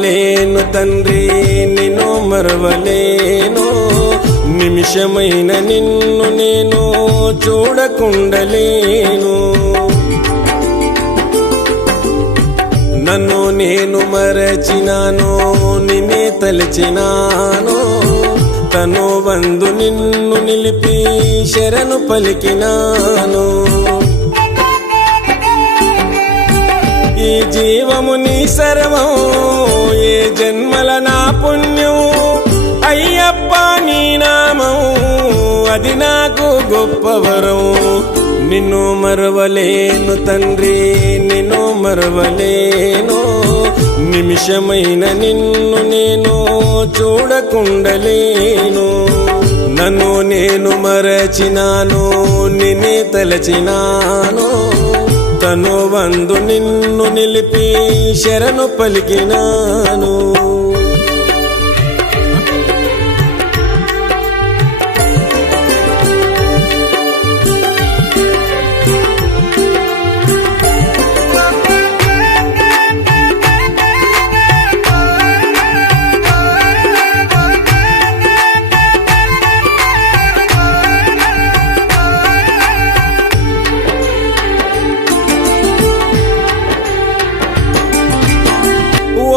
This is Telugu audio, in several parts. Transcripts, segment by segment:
మరవలేను తండ్రి నిన్ను మరవలేను, నిమిషమైన నిన్ను నేను చూడకుండలేను. నన్ను నేను మరచినాను, నిన్నే తలచినాను, తను వందు నిన్ను నిలిపి శరణు పలికినాను. ఈ జీవము నీ సర్వం, ఏ జన్మల నా పుణ్యం, అయ్యప్ప నీ నామం అది నాకు గొప్ప వరం. నిన్ను మరవలేను తండ్రి నిన్ను మరవలేను, నిమిషమైన నిన్ను నేను చూడకుండలేను. నన్ను నేను మరచినాను, నిన్నే తలచినాను, తను వందు నిన్ను నిలిపి శరణు పలికినాను.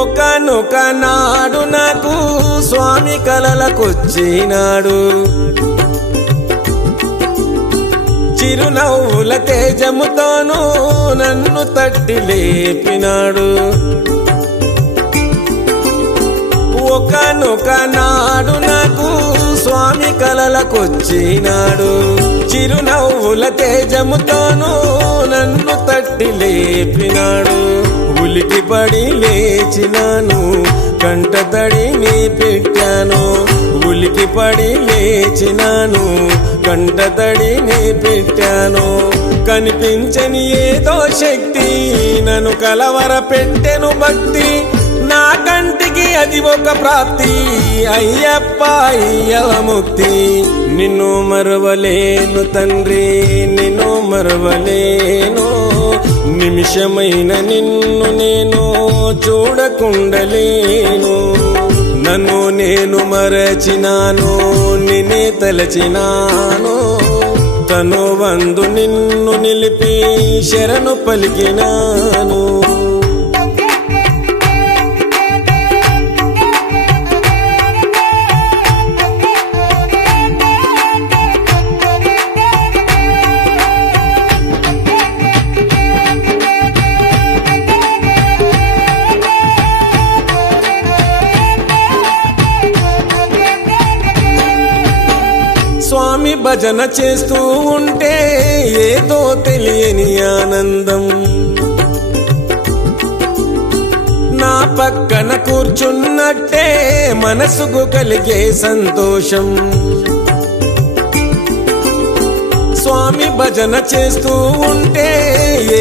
ఒకనొక నాడు నాకు స్వామి కలలకొచ్చినాడు, చిరునవ్వుల తేజముతోనూ నన్ను తట్టి లేపినాడు. ఒకనొక నాడు నాకు స్వామి కలలకొచ్చినాడు, చిరునవ్వుల తేజముతోనూ నన్ను తట్టి లేపినాడు. ఉలికి పడి లేచినాను, కంట తడిని పెట్టాను, ఉలికి పడి లేచినాను, కంట తడిని పెట్టాను. కనిపించని ఏదో శక్తి నన్ను కలవర పెట్టెను భక్తి, నా కంటికి అది ఒక ప్రాప్తి, అయ్యప్ప అయ్యవ ముక్తి. నిన్ను మరవలేను తండ్రి నిన్ను మరవలేను, నిమిషమైన నిన్ను నేను చూడకుండలేను. నన్ను నేను మరచినాను, నిన్నే తలచినాను, తను వందు నిన్ను నిలిపి శరణు పలికినాను. స్వామి భజన చేస్తూ ఉంటే ఏదో తెలియని ఆనందం, నా పక్కన కూర్చున్నట్టే మనసుకు కలిగే సంతోషం. స్వామి భజన చేస్తూ ఉంటే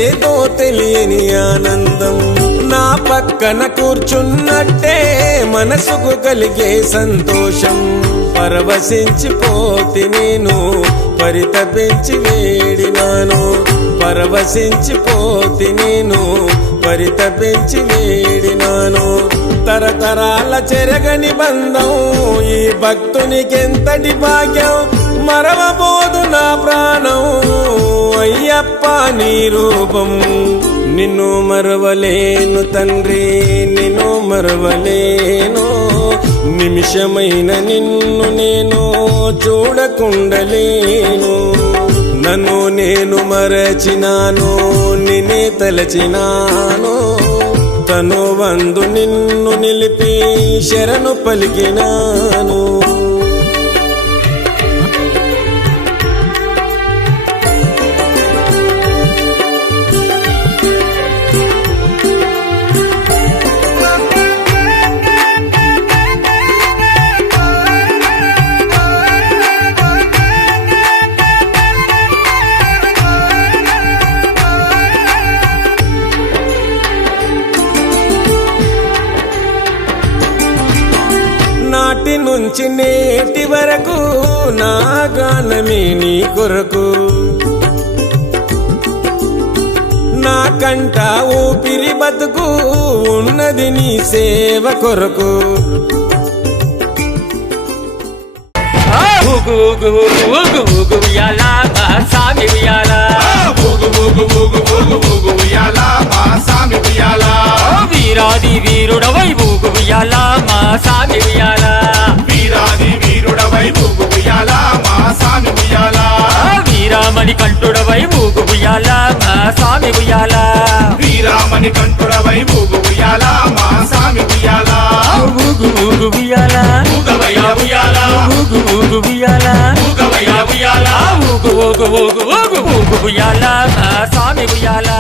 ఏదో తెలియని ఆనందం, నా పక్కన కూర్చున్నట్టే మనసుకు కలిగే సంతోషం. పరవశించిపోతి నేను పరితపించి వేడినాను, పరవశించిపోతి నేను పరితపించి వేడినాను. తరతరాల చెరగని బంధం ఈ భక్తునికెంతటి భాగ్యం, మరవబోదు నా ప్రాణం అయ్యప్ప నీ రూపం. నిన్ను మరవలేను తండ్రి నిన్ను మరవలేను, నిమిషమైన నిన్ను నేను చూడకుండలేను. నన్ను నేను మరచినాను, నిన్నే తలచినాను, తను వందు నిన్ను నిలిపి శరణు పలికినాను. నాటి నుంచి నేటి వరకు నా గానమే నీ కొరకు, నా కంట ఊపిరి బతుకు ఉన్నది నీ సేవ కొరకు ఊగు ఊగు ఊగు ఊగు ఊగు ఉయ్యాల మా సామి ఉయ్యాల ఊగు ఊగు ఊగు ఊగు ఊగు ఉయ్యాల మా సామి ఉయ్యాల వీరాది వీరుడవై ఊగు ఉయ్యాల మా సామి ఉయ్యాల వీరాది వీరుడవై ఊగు ఉయ్యాల మా సామి ఉయ్యాల వీరామణి కంఠుడవై ఊగు ఉయ్యాల మా సామి ఉయ్యాల వీరామణి కంఠుడవై ఊగు ఉయ్యాల మా సామి ఉయ్యాల ఊగు ఊగు ఉయ్యాల ఊగవయ్యా ఉయ్యాల ఊగు ఊగు ఉయ్యాల ఊగవయ్యా ఉయ్యాల ఊగు ఊగు ఊగు ఊగు ఊగు ఉయ్యాల మా సామి ఉయ్యాల